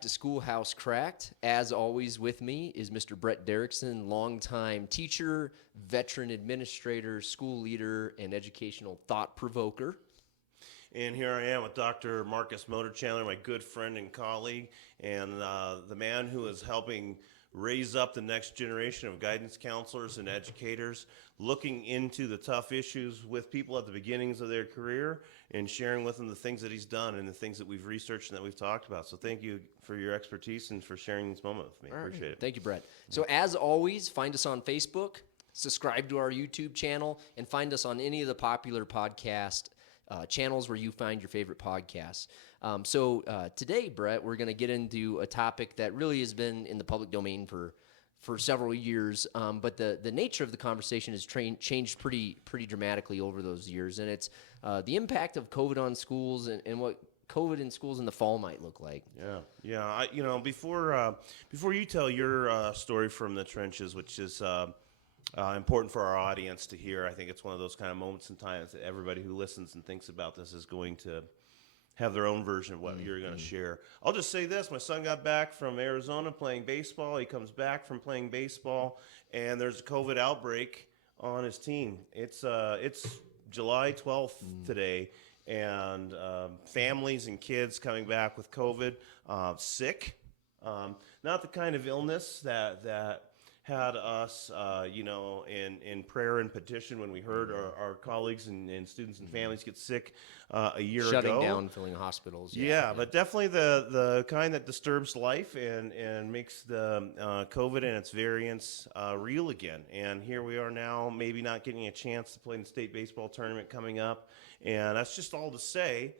back to Schoolhouse Cracked. As always, with me is Mr. Brett Derickson, longtime teacher, veteran administrator, school leader, and educational thought provoker. And here I am with Dr. Marcus Motor Chandler, my good friend and colleague, and the man who is helping raise up the next generation of guidance counselors and educators, looking into the tough issues with people at the beginnings of their career and sharing with them the things that he's done and the things that we've researched and that we've talked about. So thank you for your expertise and for sharing this moment with me. All right. Appreciate it. Thank you, Brett. So as always, find us on Facebook, subscribe to our YouTube channel, and find us on any of the popular podcast channels where you find your favorite podcasts. So today, Brett, we're going to get into a topic that really has been in the public domain for several years, but the nature of the conversation has changed pretty dramatically over those years, and it's the impact of COVID on schools and what COVID in schools in the fall might look like. Yeah. Before you tell your story from the trenches, which is important for our audience to hear, I think it's one of those kind of moments in time that everybody who listens and thinks about this is going to have their own version of what you're going to share. I'll just say this. My son got back from Arizona playing baseball. He comes back from playing baseball, and there's a COVID outbreak on his team. It's July 12th today, and families and kids coming back with COVID, sick. Not the kind of illness that had us, in prayer and petition when we heard our colleagues and students and families get sick a year ago. Shutting down, filling hospitals. Yeah, but definitely the kind that disturbs life and makes the COVID and its variants real again. And here we are now, maybe not getting a chance to play in the state baseball tournament coming up. And that's just all to say,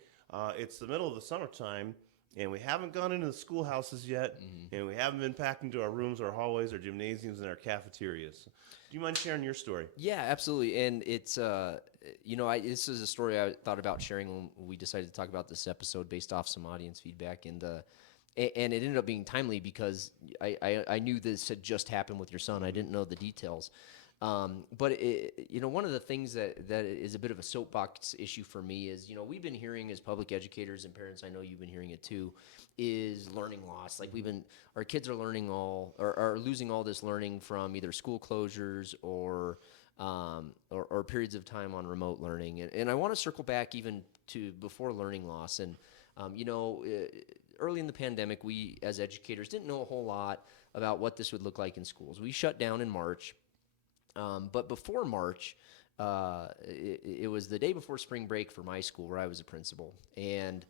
it's the middle of the summertime, and we haven't gone into the schoolhouses yet, and we haven't been packed into our rooms, our hallways, our gymnasiums, and our cafeterias. Do you mind sharing your story? Yeah, absolutely. And it's, this is a story I thought about sharing when we decided to talk about this episode based off some audience feedback. And it ended up being timely because I knew this had just happened with your son. I didn't know the details. But one of the things that is a bit of a soapbox issue for me is, we've been hearing as public educators and parents, I know you've been hearing it too, is learning loss. Like our kids are are losing all this learning from either school closures or periods of time on remote learning. And I want to circle back even to before learning loss. And, early in the pandemic, we as educators didn't know a whole lot about what this would look like in schools. We shut down in March. But before March, it was the day before spring break for my school where I was a principal. And,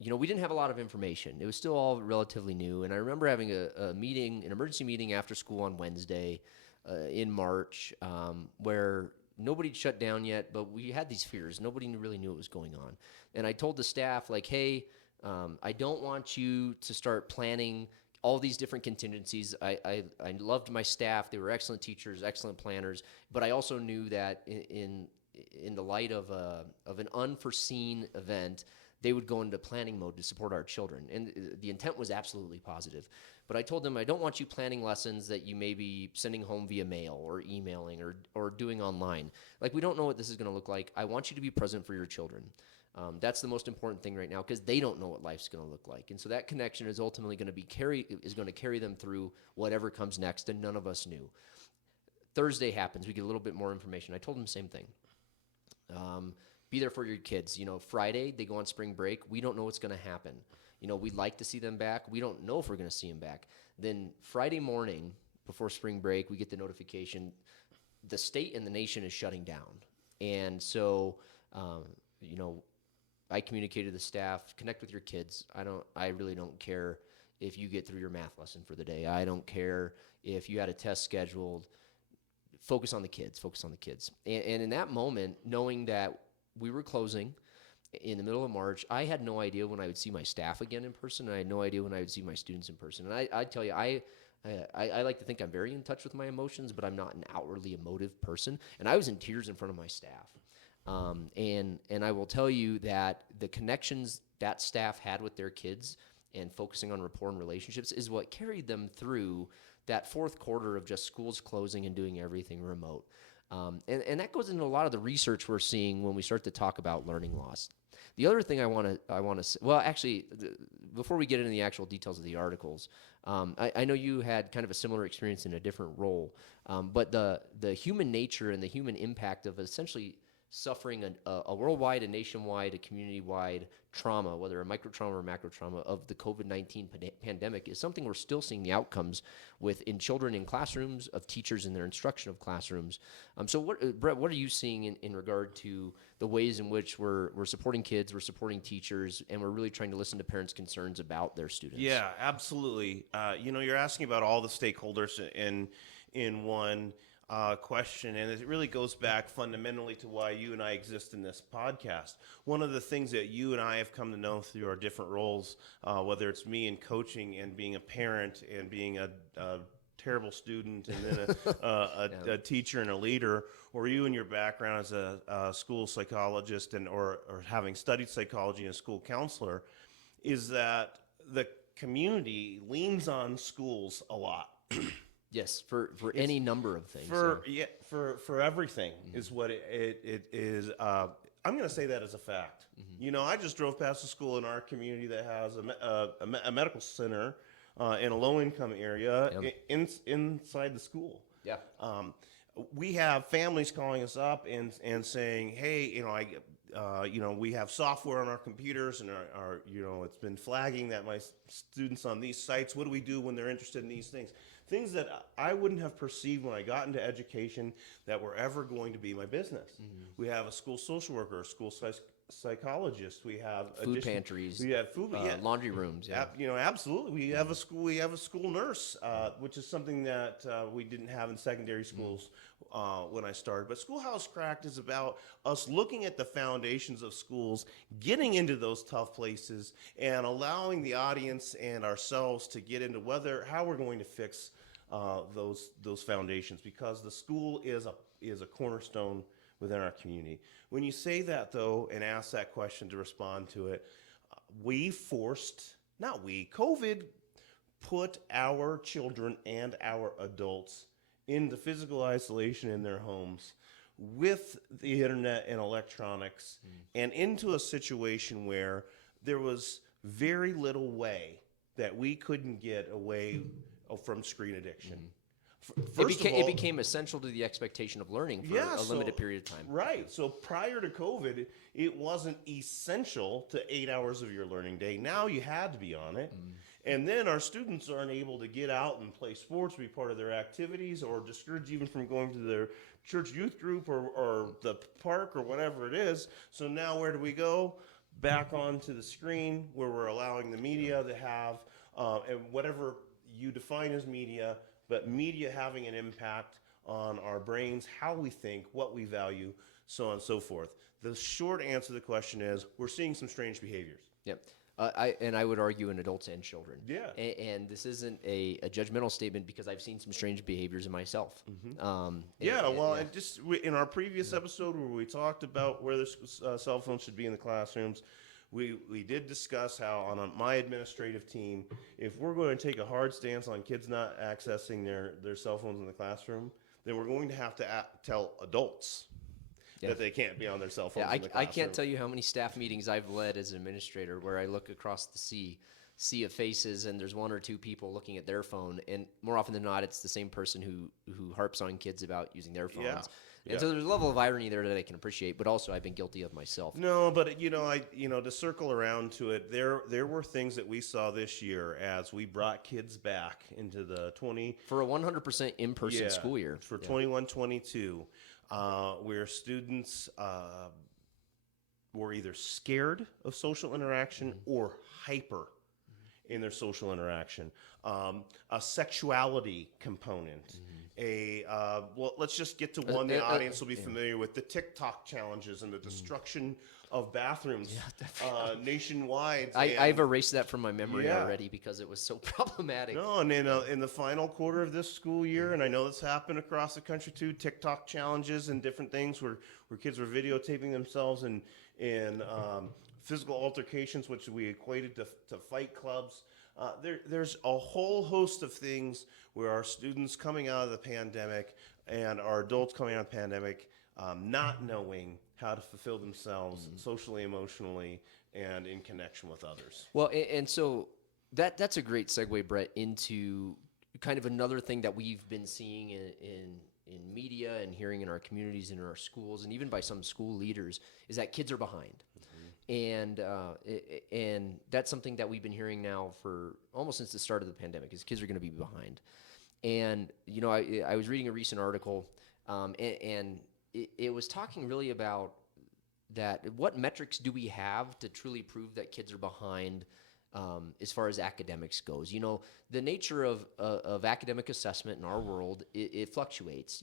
we didn't have a lot of information. It was still all relatively new. And I remember having an emergency meeting after school on Wednesday in March where nobody shut down yet, but we had these fears. Nobody really knew what was going on. And I told the staff, hey, I don't want you to start planning all these different contingencies. I loved my staff. They were excellent teachers, excellent planners. But I also knew that in the light of an unforeseen event, they would go into planning mode to support our children. And the intent was absolutely positive. But I told them, I don't want you planning lessons that you may be sending home via mail or emailing or doing online. We don't know what this is going to look like. I want you to be present for your children. That's the most important thing right now because they don't know what life's going to look like. And so that connection is ultimately going to carry them through whatever comes next, and none of us knew. Thursday happens. We get a little bit more information. I told them the same thing. Be there for your kids. Friday, they go on spring break. We don't know what's going to happen. We'd like to see them back. We don't know if we're going to see them back. Then Friday morning, before spring break, we get the notification the state and the nation is shutting down. And so, I communicated to the staff, connect with your kids. I really don't care if you get through your math lesson for the day. I don't care if you had a test scheduled. Focus on the kids. And in that moment, knowing that we were closing in the middle of March, I had no idea when I would see my staff again in person, and I had no idea when I would see my students in person. And I tell you, I like to think I'm very in touch with my emotions, but I'm not an outwardly emotive person. And I was in tears in front of my staff. And I will tell you that the connections that staff had with their kids and focusing on rapport and relationships is what carried them through that fourth quarter of just schools closing and doing everything remote. And that goes into a lot of the research we're seeing when we start to talk about learning loss. The other thing I want to say, well, actually, before we get into the actual details of the articles, I know you had kind of a similar experience in a different role, but the human nature and the human impact of essentially suffering a worldwide, a nationwide, a community-wide trauma, whether a micro trauma or macro trauma of the COVID-19 pandemic, is something we're still seeing the outcomes with in children in classrooms, of teachers in their instruction of classrooms. So, Brett, what are you seeing in regard to the ways in which we're supporting kids, we're supporting teachers, and we're really trying to listen to parents' concerns about their students? Yeah, absolutely. You're asking about all the stakeholders in one question, and it really goes back fundamentally to why you and I exist in this podcast. One of the things that you and I have come to know through our different roles, whether it's me in coaching and being a parent and being a terrible student and then a teacher and a leader, or you and your background as a school psychologist or having studied psychology and a school counselor, is that the community leans on schools a lot. Yes, for any number of things. For everything is what it is. I'm going to say that as a fact. I just drove past a school in our community that has a medical center in a low-income area inside the school. Yeah. We have families calling us up and saying, hey, we have software on our computers and our it's been flagging that my students on these sites. What do we do when they're interested in these things? Things that I wouldn't have perceived when I got into education that were ever going to be my business. We have a school social worker, a school psychologist. We have food pantries. We have food, laundry rooms. Yeah. Absolutely. We have a school. We have a school nurse, which is something that we didn't have in secondary schools when I started. But House Cracked is about us looking at the foundations of schools, getting into those tough places, and allowing the audience and ourselves to get into how we're going to fix those foundations, because the school is a cornerstone within our community. When you say that, though, and ask that question to respond to it, COVID put our children and our adults into physical isolation in their homes with the internet and electronics, and into a situation where there was very little way that we couldn't get away from screen addiction. It became essential to the expectation of learning for a limited period of time. Right. So prior to COVID, it wasn't essential to 8 hours of your learning day. Now you had to be on it. And then our students aren't able to get out and play sports, be part of their activities, or discouraged even from going to their church youth group or the park or whatever it is. So now where do we go? Back onto the screen, where we're allowing the media to have, and whatever you define as media, but media having an impact on our brains, how we think, what we value, so on and so forth. The short answer to the question is we're seeing some strange behaviors. Yep. I would argue in adults and children. Yeah. And this isn't a judgmental statement, because I've seen some strange behaviors in myself. And just in our previous episode where we talked about where the cell phones should be in the classrooms, we did discuss how on my administrative team, if we're going to take a hard stance on kids not accessing their cell phones in the classroom, then we're going to have to tell adults that they can't be on their cell phones in the classroom. I can't tell you how many staff meetings I've led as an administrator where I look across the sea of faces and there's one or two people looking at their phone, and more often than not, it's the same person who harps on kids about using their phones. Yeah. And so there's a level of irony there that I can appreciate, but also I've been guilty of myself. No, but to circle around to it, there were things that we saw this year as we brought kids back into the for a 100% in-person school year for 21-22, where students were either scared of social interaction or hyper in their social interaction. A sexuality component. Let's just get to one the audience will be familiar with: the TikTok challenges and the destruction of bathrooms nationwide. I've erased that from my memory already because it was so problematic. No, and in the final quarter of this school year, and I know this happened across the country too, TikTok challenges and different things where kids were videotaping themselves in physical altercations, which we equated to fight clubs. There's a whole host of things where our students coming out of the pandemic and our adults coming out of the pandemic not knowing how to fulfill themselves socially, emotionally, and in connection with others. Well, and so that's a great segue, Brett, into kind of another thing that we've been seeing in media and hearing in our communities and in our schools, and even by some school leaders, is that kids are behind. And that's something that we've been hearing now for almost since the start of the pandemic, is kids are going to be behind. And, I was reading a recent article, and it was talking really about that. What metrics do we have to truly prove that kids are behind as far as academics goes? The nature of academic assessment in our world, it fluctuates.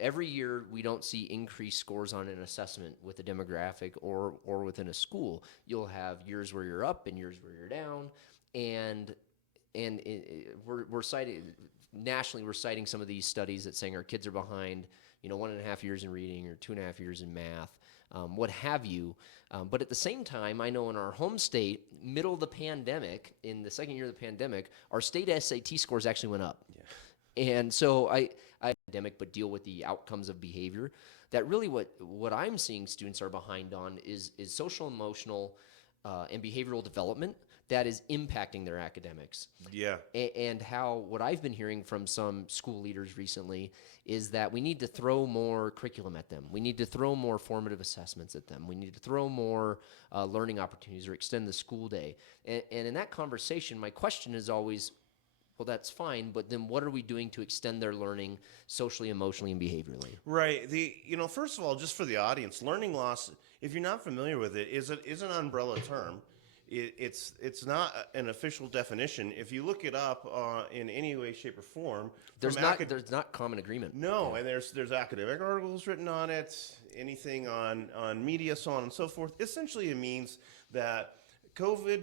Every year we don't see increased scores on an assessment with a demographic or within a school. You'll have years where you're up and years where you're down, and we're citing nationally. We're citing some of these studies that saying our kids are behind, 1.5 years in reading or 2.5 years in math, what have you. But at the same time, I know in our home state, middle of the pandemic, in the second year of the pandemic, our state SAT scores actually went up. Yeah. And so I academic, but deal with the outcomes of behavior. That really what I'm seeing students are behind on is social, emotional, and behavioral development that is impacting their academics. Yeah. And how what I've been hearing from some school leaders recently is that we need to throw more curriculum at them. We need to throw more formative assessments at them. We need to throw more learning opportunities or extend the school day. And in that conversation, my question is always, well, that's fine, but then what are we doing to extend their learning socially, emotionally, and behaviorally? Right. First of all, just for the audience, learning loss, if you're not familiar with it, is an umbrella term. It's not an official definition. If you look it up in any way, shape, or form, there's not common agreement. No, yeah. And there's academic articles written on it, anything on media, so on and so forth. Essentially, it means that COVID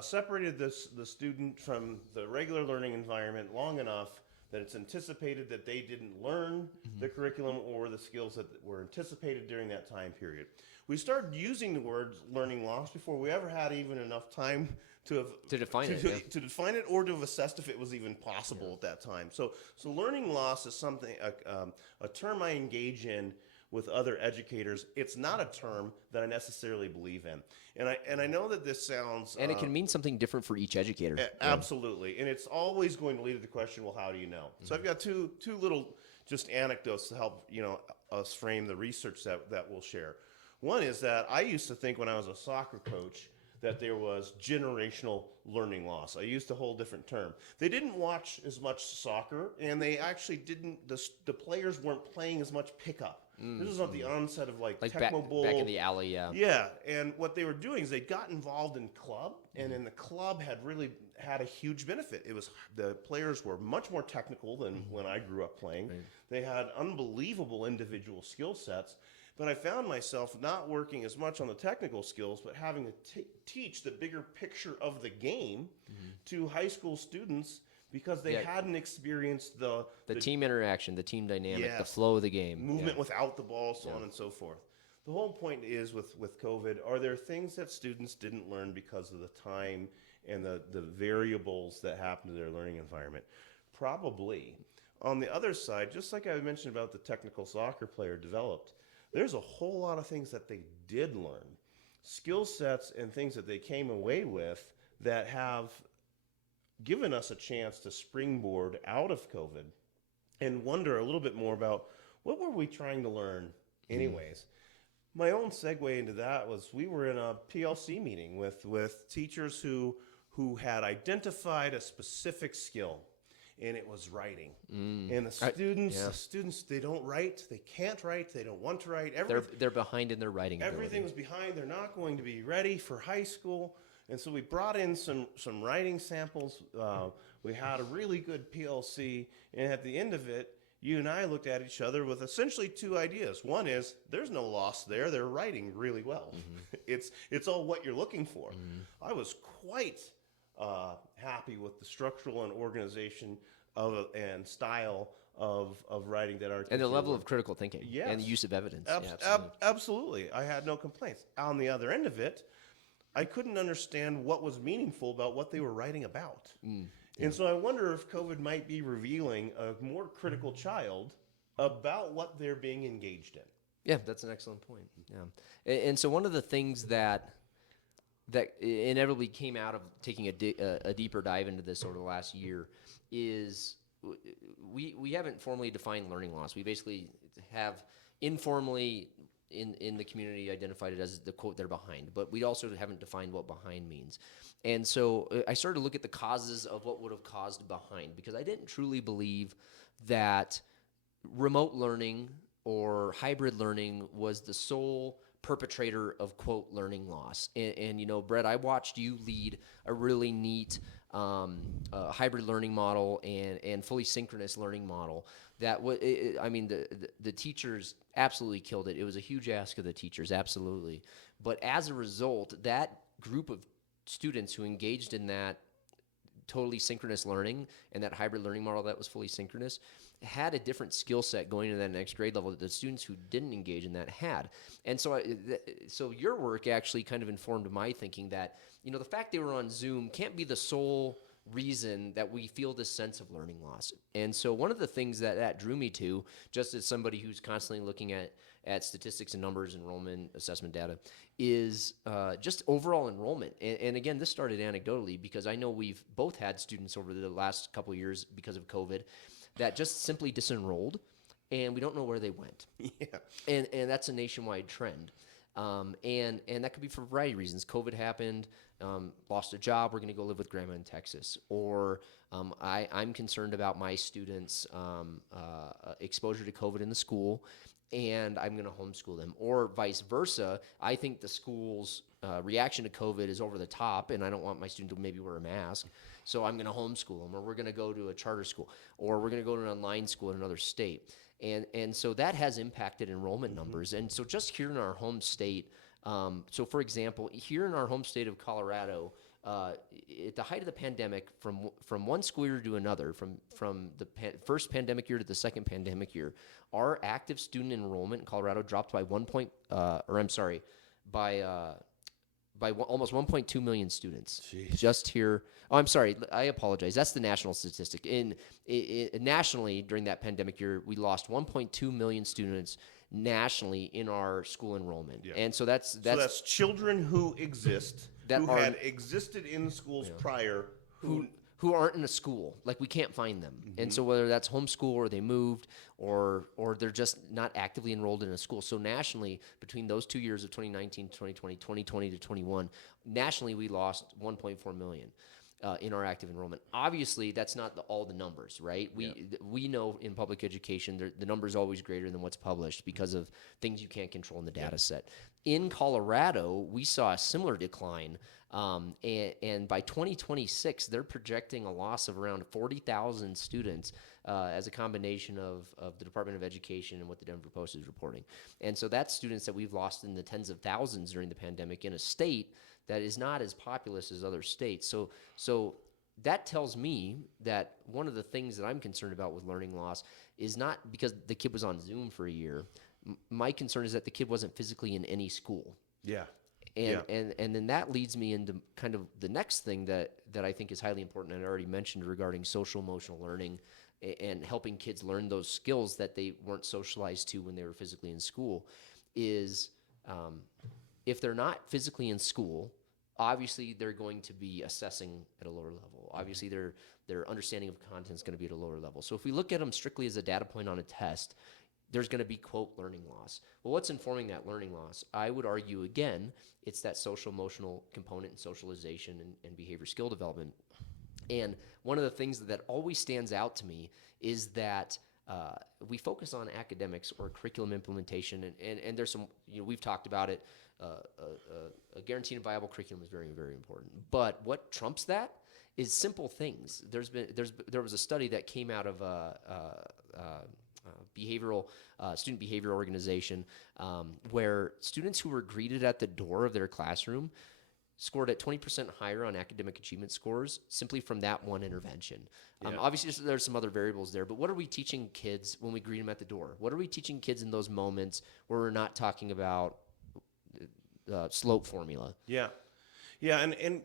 separated the student from the regular learning environment long enough that it's anticipated that they didn't learn the curriculum or the skills that were anticipated during that time period. We started using the word learning loss before we ever had even enough time to define it or to have assessed if it was even possible at that time. So learning loss is something a term I engage in with other educators. It's not a term that I necessarily believe in. And I know that this sounds... And it can mean something different for each educator. Absolutely. And it's always going to lead to the question, well, how do you know? So I've got two little just anecdotes to help us frame the research that we'll share. One is that I used to think when I was a soccer coach that there was generational learning loss. I used a whole different term. They didn't watch as much soccer, and they actually didn't... The players weren't playing as much pickup. This is not the onset of like Tecmo Bowl. Back in the alley, yeah. Yeah, and what they were doing is they got involved in club, and then the club had really had a huge benefit. The players were much more technical than when I grew up playing. Right. They had unbelievable individual skill sets, but I found myself not working as much on the technical skills, but having to teach the bigger picture of the game to high school students, because they hadn't experienced the team interaction, the team dynamic, the flow of the game. Movement without the ball, so on and so forth. The whole point is with COVID, are there things that students didn't learn because of the time and the variables that happen to their learning environment? Probably. On the other side, just like I mentioned about the technical soccer player developed, there's a whole lot of things that they did learn. Skill sets and things that they came away with that have given us a chance to springboard out of COVID and wonder a little bit more about what were we trying to learn anyways. My own segue into that was we were in a PLC meeting with teachers who had identified a specific skill, and it was writing. And the students, they don't write, they can't write, they don't want to write. They're behind in their writing ability. Everything was behind. They're not going to be ready for high school. And so we brought in some writing samples. We had a really good PLC, and at the end of it, you and I looked at each other with essentially two ideas. One is there's no loss there; they're writing really well. It's all what you're looking for. I was quite happy with the structural and organization and style of writing that our and the level of critical thinking and the use of evidence. Absolutely, I had no complaints. On the other end of it, I couldn't understand what was meaningful about what they were writing about. And so I wonder if COVID might be revealing a more critical child about what they're being engaged in. Yeah, that's an excellent point. Yeah. And so one of the things that that inevitably came out of taking a deeper dive into this over the last year is we haven't formally defined learning loss. We basically have informally in the community identified it as the quote they're behind, but we also haven't defined what behind means. And so I started to look at the causes of what would have caused behind, because I didn't truly believe that remote learning or hybrid learning was the sole perpetrator of quote learning loss. And you know, Brett, I watched you lead a really neat hybrid learning model and fully synchronous learning model that I mean, the teachers absolutely killed it. It was a huge ask of the teachers, absolutely. But as a result, that group of students who engaged in that totally synchronous learning and that hybrid learning model that was fully synchronous had a different skill set going into that next grade level that the students who didn't engage in that had. And so so your work actually kind of informed my thinking that, you know, the fact they were on Zoom can't be the sole reason that we feel this sense of learning loss. And so one of the things that drew me to, just as somebody who's constantly looking at statistics and numbers, enrollment, assessment data, is just overall enrollment. And again, this started anecdotally because I know we've both had students over the last couple of years because of COVID that just simply disenrolled, and we don't know where they went. Yeah. And that's a nationwide trend. And that could be for a variety of reasons. COVID happened, lost a job, we're going to go live with grandma in Texas. Or I'm concerned about my students' exposure to COVID in the school, and I'm going to homeschool them. Or vice versa, I think the school's reaction to COVID is over the top, and I don't want my student to maybe wear a mask, so I'm going to homeschool them, or we're going to go to a charter school, or we're going to go to an online school in another state. And so that has impacted enrollment numbers. And so just here in our home state, so for example, here in our home state of Colorado, at the height of the pandemic, from one school year to another, from the first pandemic year to the second pandemic year, our active student enrollment in Colorado dropped by almost 1.2 million students. Jeez. Just here. Oh, I'm sorry. I apologize. That's the national statistic. Nationally, during that pandemic year, we lost 1.2 million students nationally in our school enrollment. Yeah. And so that's children who exist, had existed in schools prior, who aren't in a school. Like, we can't find them. Mm-hmm. And so whether that's homeschool or they moved or they're just not actively enrolled in a school. So nationally, between those 2 years of 2019 to 2020, 2020 to 21, nationally we lost 1.4 million in our active enrollment. Obviously, that's not all the numbers, right? We know in public education the number is always greater than what's published because of things you can't control in the data set. In Colorado, we saw a similar decline. And by 2026, they're projecting a loss of around 40,000 students as a combination of the Department of Education and what the Denver Post is reporting. And so that's students that we've lost in the tens of thousands during the pandemic in a state that is not as populous as other states. So that tells me that one of the things that I'm concerned about with learning loss is not because the kid was on Zoom for a year. My concern is that the kid wasn't physically in any school. Yeah. And then that leads me into kind of the next thing that I think is highly important, and I already mentioned regarding social emotional learning and helping kids learn those skills that they weren't socialized to when they were physically in school, is if they're not physically in school, obviously they're going to be assessing at a lower level. Obviously their understanding of content is going to be at a lower level. So if we look at them strictly as a data point on a test, there's going to be, quote, learning loss. Well, what's informing that learning loss? I would argue, again, it's that social-emotional component and socialization and behavior skill development. And one of the things that always stands out to me is that we focus on academics or curriculum implementation, and there's some, we've talked about it, a guaranteed and viable curriculum is very, very important. But what trumps that is simple things. There was a study that came out of student behavior organization, where students who were greeted at the door of their classroom scored at 20% higher on academic achievement scores simply from that one intervention. Obviously, there's some other variables there, but what are we teaching kids when we greet them at the door? What are we teaching kids in those moments where we're not talking about slope formula? Yeah, and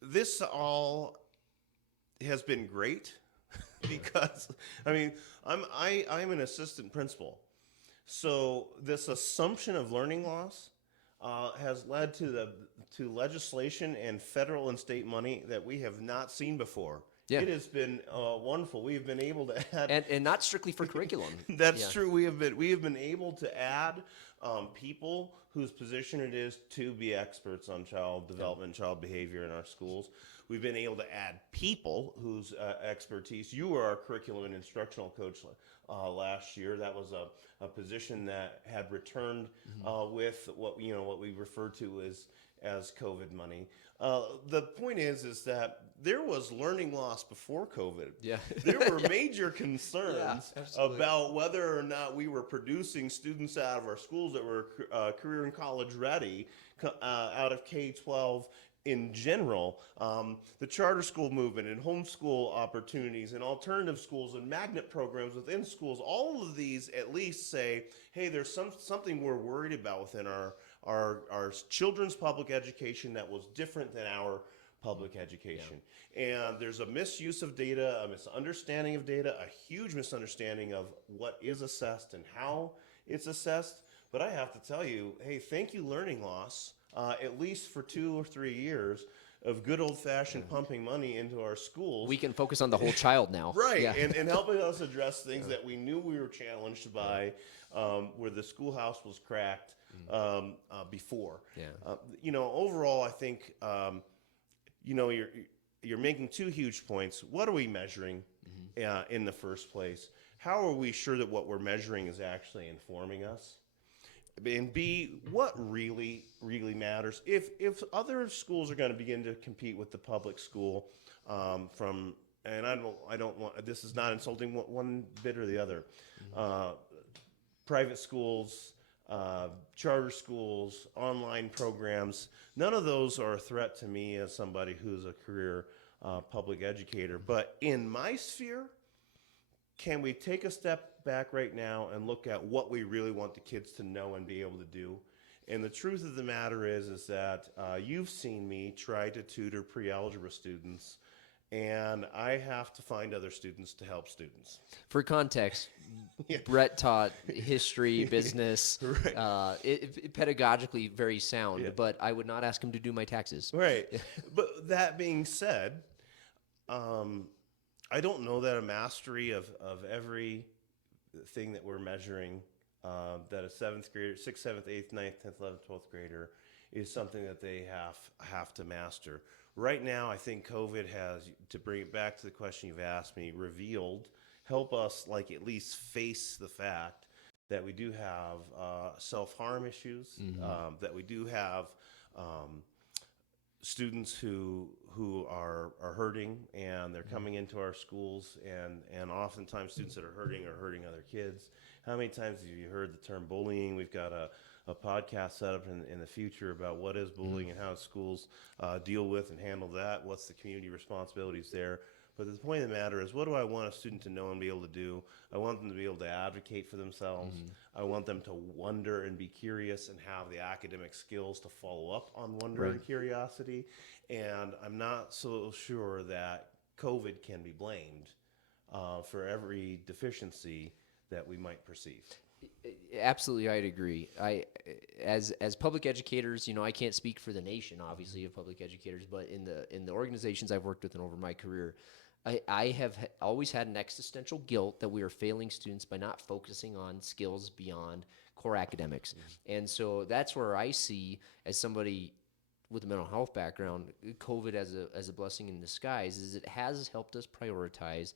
this all has been great. Because I'm an assistant principal, so this assumption of learning loss, has led to legislation and federal and state money that we have not seen before. Yeah. It has been wonderful. We have been able to add, and not strictly for curriculum. That's true. We have been able to add people whose position it is to be experts on child development, child behavior in our schools. We've been able to add people whose expertise. You were our curriculum and instructional coach last year. That was a position that had returned with what we refer to as COVID money. The point is that there was learning loss before COVID. Yeah. There were major concerns about whether or not we were producing students out of our schools that were career and college ready out of K-12 in general. The charter school movement and homeschool opportunities and alternative schools and magnet programs within schools, all of these at least say, hey, there's something we're worried about within our children's public education that was different than our public education. Yeah. And there's a misuse of data, a misunderstanding of data, a huge misunderstanding of what is assessed and how it's assessed. But I have to tell you, hey, thank you, learning loss, at least for 2 or 3 years of good old-fashioned pumping money into our schools. We can focus on the whole child now. Right, yeah. and helping us address things that we knew we were challenged by, where the schoolhouse was cracked before. Yeah. Overall, I think, you're making 2 huge points. What are we measuring in the first place? How are we sure that what we're measuring is actually informing us? And B, what really, really matters? If other schools are going to begin to compete with the public school, and I don't want, this is not insulting one bit or the other. Private schools, charter schools, online programs, none of those are a threat to me as somebody who's a career public educator. But in my sphere, can we take a step back right now and look at what we really want the kids to know and be able to do? And the truth of the matter is that you've seen me try to tutor pre-algebra students, and I have to find other students to help students. For context, Brett taught history, business, right. Pedagogically very sound, but I would not ask him to do my taxes. Right. But that being said, I don't know that a mastery of every thing that we're measuring, that a 7th grader, 6th, 7th, 8th, 9th, 10th, 11th, 12th grader is something that they have to master. Right now, I think COVID has, to bring it back to the question you've asked me, help us at least face the fact that we do have self-harm issues, that we do have students who are hurting, and they're coming into our schools, and oftentimes students that are hurting other kids. How many times have you heard the term bullying? We've got a podcast set up in the future about what is bullying and how schools deal with and handle that. What's the community responsibilities there? But the point of the matter is, what do I want a student to know and be able to do? I want them to be able to advocate for themselves. I want them to wonder and be curious and have the academic skills to follow up on wonder and curiosity. And I'm not so sure that COVID can be blamed for every deficiency that we might perceive. Absolutely, I'd agree. As public educators, I can't speak for the nation, obviously, of public educators, but in the organizations I've worked with and over my career, I have always had an existential guilt that we are failing students by not focusing on skills beyond core academics. And so that's where I see, as somebody with a mental health background, COVID as a blessing in disguise, is it has helped us prioritize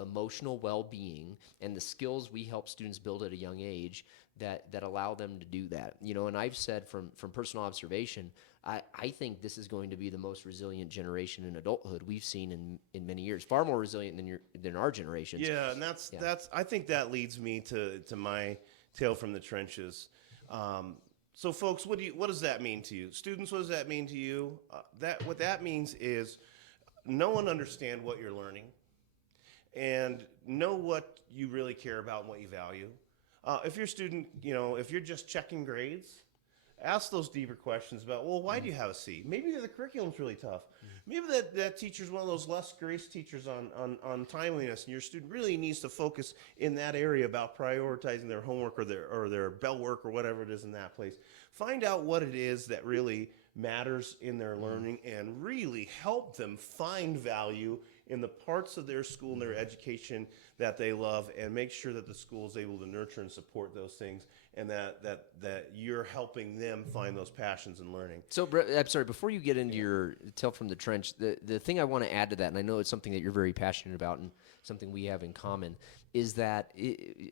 emotional well-being and the skills we help students build at a young age that allow them to do that. And I've said from personal observation, I think this is going to be the most resilient generation in adulthood we've seen in many years, far more resilient than our generations. Yeah, and that's I think that leads me to my tale from the trenches. So folks, what does that mean to you? Students, what does that mean to you? What that means is know and understand what you're learning, and know what you really care about and what you value. If you're a student, if you're just checking grades, Ask those deeper questions about, well, why do you have a C? Maybe the curriculum's really tough. Maybe that teacher's one of those less grace teachers on timeliness, and your student really needs to focus in that area about prioritizing their homework or their bell work or whatever it is in that place. Find out what it is that really matters in their learning and really help them find value in the parts of their school and their education that they love, and make sure that the school is able to nurture and support those things, and that you're helping them find those passions in learning. So, I'm sorry, before you get into your tale from the trench, the thing I want to add to that, and I know it's something that you're very passionate about and something we have in common, is that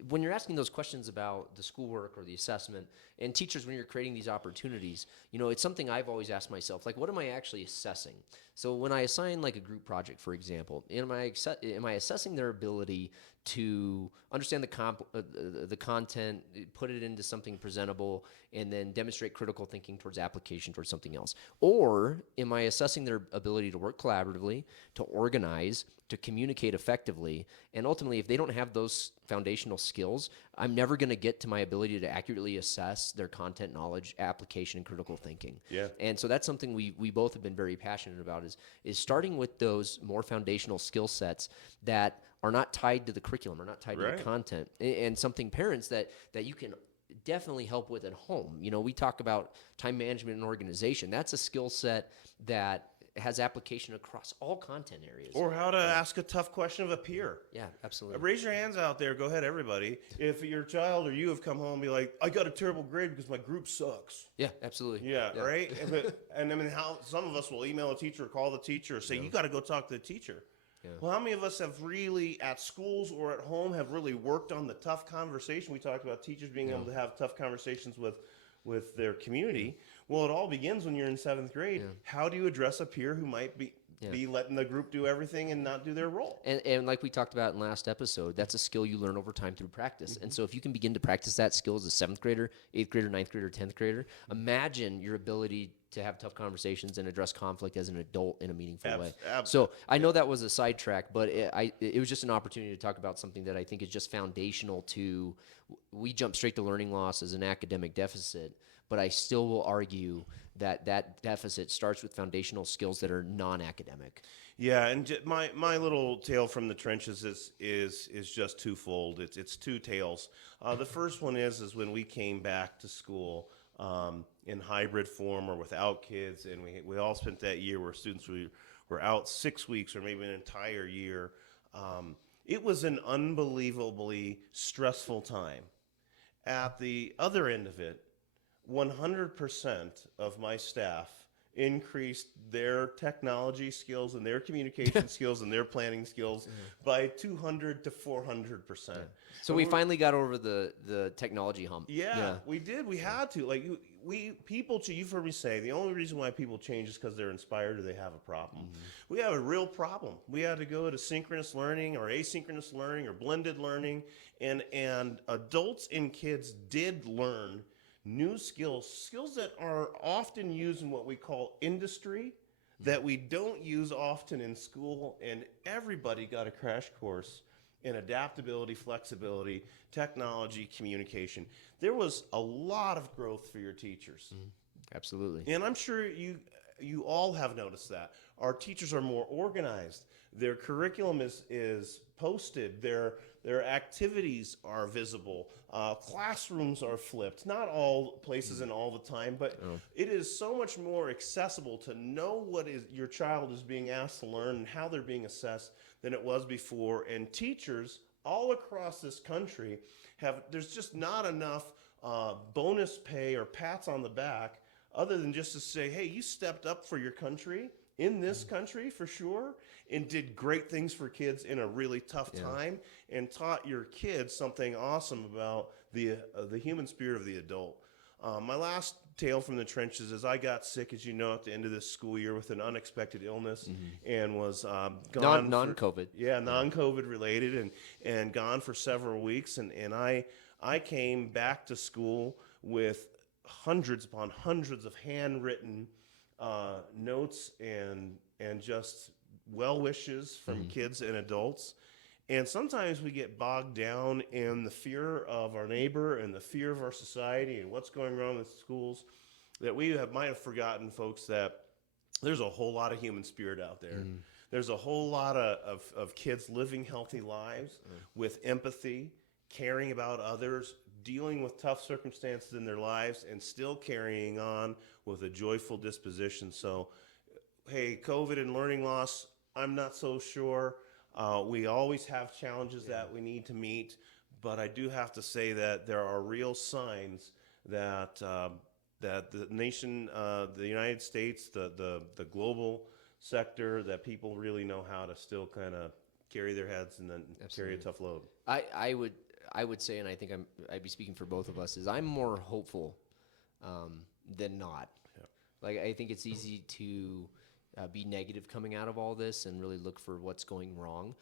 when you're asking those questions about the schoolwork or the assessment, and teachers, when you're creating these opportunities, it's something I've always asked myself, like, what am I actually assessing? So when I assign like a group project, for example, am I assessing their ability to understand the content, put it into something presentable, and then demonstrate critical thinking towards application towards something else? Or am I assessing their ability to work collaboratively, to organize, to communicate effectively? And ultimately, if they don't have those foundational skills, I'm never going to get to my ability to accurately assess their content knowledge, application, and critical thinking. Yeah. And so that's something we both have been very passionate about, is starting with those more foundational skill sets that are not tied to the curriculum, or not tied to the content, and something parents that you can definitely help with at home. We talk about time management and organization. That's a skill set that has application across all content areas. Or how to ask a tough question of a peer. Yeah, absolutely. Raise your hands out there. Go ahead, everybody. If your child or you have come home and be like, I got a terrible grade because my group sucks. Yeah, absolutely. Yeah. Right? And I mean, how some of us will email a teacher or call the teacher or say, you got to go talk to the teacher. Yeah. Well, how many of us have really, at schools or at home, have really worked on the tough conversation? We talked about teachers being able to have tough conversations with their community. Well, it all begins when you're in 7th grade. How do you address a peer who might be letting the group do everything and not do their role? And like we talked about in last episode, that's a skill you learn over time through practice. And so if you can begin to practice that skill as a 7th grader, 8th grader, 9th grader, 10th grader, imagine your ability to have tough conversations and address conflict as an adult in a meaningful way. So I know that was a sidetrack, but it was just an opportunity to talk about something that I think is just foundational to, we jump straight to learning loss as an academic deficit, but I still will argue that deficit starts with foundational skills that are non-academic. Yeah, and my little tale from the trenches is just twofold. It's two tales. The first one is when we came back to school in hybrid form or without kids, and we all spent that year where students were out 6 weeks or maybe an entire year. It was an unbelievably stressful time. At the other end of it, 100% of my staff increased their technology skills and their communication skills and their planning skills by 200 to 400%. So we finally got over the technology hump. Yeah, we did. We had to. Like you've heard me say, the only reason why people change is because they're inspired or they have a problem. We have a real problem. We had to go to synchronous learning or asynchronous learning or blended learning, and adults and kids did learn new skills that are often used in what we call industry, that we don't use often in school, and everybody got a crash course in adaptability, flexibility, technology, communication. There was a lot of growth for your teachers. Absolutely. And I'm sure you all have noticed that. Our teachers are more organized. Their curriculum is posted. Their activities are visible. Classrooms are flipped. Not all places and all the time, but it is so much more accessible to know what your child is being asked to learn and how they're being assessed than it was before. And teachers all across this country there's just not enough bonus pay or pats on the back other than just to say, hey, you stepped up for your country in this country for sure, and did great things for kids in a really tough time, and taught your kids something awesome about the human spirit of the adult. My last tale from the trenches is I got sick, as you know, at the end of this school year with an unexpected illness, and was gone. Non-COVID. Non-COVID related, and gone for several weeks. And I came back to school with hundreds upon hundreds of handwritten notes and just well wishes from kids and adults. And sometimes we get bogged down in the fear of our neighbor and the fear of our society and what's going wrong with schools. that we might have forgotten, folks, that there's a whole lot of human spirit out there. There's a whole lot of kids living healthy lives with empathy, caring about others, dealing with tough circumstances in their lives, and still carrying on with a joyful disposition. So, hey, COVID and learning loss, I'm not so sure. We always have challenges that we need to meet, but I do have to say that there are real signs that that the nation, the United States, the global sector, that people really know how to still kind of carry their heads and then carry a tough load. I would say, and I think I'd be speaking for both of us, is I'm more hopeful than not. Yeah. Like, I think it's easy to be negative coming out of all this and really look for what's going wrong.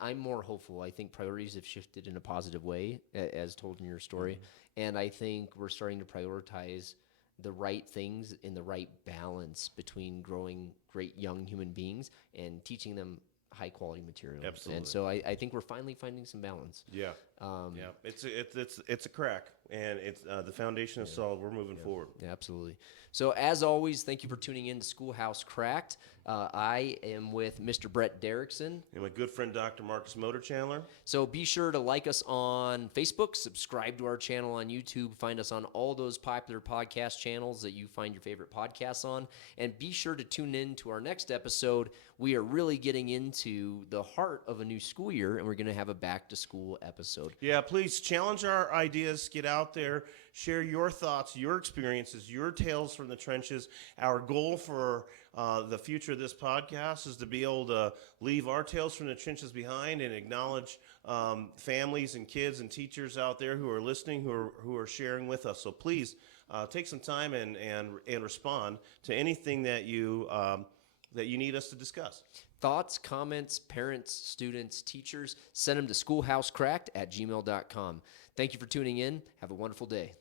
I'm more hopeful. I think priorities have shifted in a positive way, as told in your story. And I think we're starting to prioritize the right things in the right balance between growing great young human beings and teaching them high quality material. Absolutely. And so I think we're finally finding some balance. Yeah. Yeah. It's a crack, and it's the foundation is solid. We're moving forward. Yeah, absolutely. So as always, thank you for tuning in to Schoolhouse Cracked. I am with Mr. Brett Derickson. And my good friend, Dr. Marcus Motor Chandler. So be sure to like us on Facebook, subscribe to our channel on YouTube, find us on all those popular podcast channels that you find your favorite podcasts on, and be sure to tune in to our next episode. We are really getting into the heart of a new school year, and we're going to have a back-to-school episode. Yeah, please challenge our ideas. Get out there, share your thoughts, your experiences, your tales from the trenches. Our goal for the future of this podcast is to be able to leave our tales from the trenches behind and acknowledge families and kids and teachers out there who are listening, who are sharing with us. So please take some time and respond to anything that you need us to discuss. Thoughts, comments, parents, students, teachers, send them to schoolhousecracked@gmail.com. Thank you for tuning in. Have a wonderful day.